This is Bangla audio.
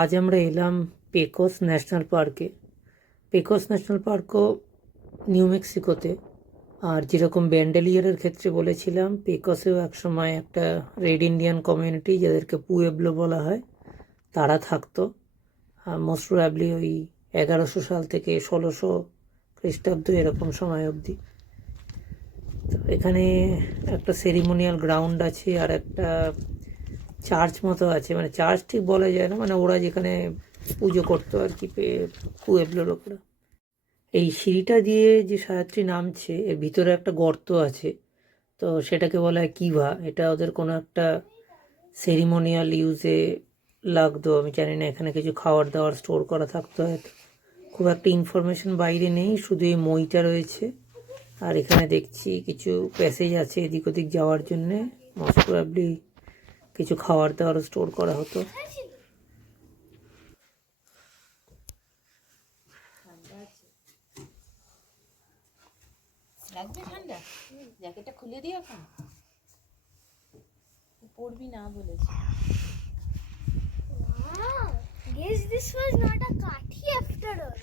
আজ আমরা এলাম পেকোস ন্যাশনাল পার্কে। পেকোস ন্যাশনাল পার্কও নিউ মেক্সিকোতে। আর যেরকম ব্যান্ডেলিয়ারের ক্ষেত্রে বলেছিলাম, পেকোসেও একসময় একটা রেড ইন্ডিয়ান কমিউনিটি, যাদেরকে পুয়েবলো বলা হয়, তারা থাকতো। মোস্ট প্রবাবলি ওই 1100 সাল থেকে 1600 খ্রিস্টাব্দ এরকম সময় অবধি। তো এখানে একটা সেরিমোনিয়াল গ্রাউন্ড আছে আর একটা চার্চ মতো আছে, মানে চার্চ ঠিক বলা যায় না, মানে ওরা যেখানে পুজো করতো আর কি পুয়েবলো লোকরা। এই সিঁড়িটা দিয়ে যে সায়াত্রী নামছে, এর ভিতরে একটা গর্ত আছে, তো সেটাকে বলা হয় কিভা। এটা ওদের কোনো একটা সেরিমোনিয়াল ইউজে লাগতো, আমি জানি না। এখানে কিছু খাবার দাবার স্টোর করা থাকতো হয়তো। খুব একটা ইনফরমেশন বাইরে নেই, শুধু এই মইটা রয়েছে। আর এখানে দেখছি কিছু প্যাসেজ আছে এদিক ওদিক যাওয়ার জন্যে। মোস্ট প্রবাবলি কিছু খাবার দাবার স্টোর করা হতো। লাগবে ঠান্ডা? জ্যাকেটটা খুলে দিও এখন, পড়বি না বলেছি। Wow, guess this was not a kathi after all.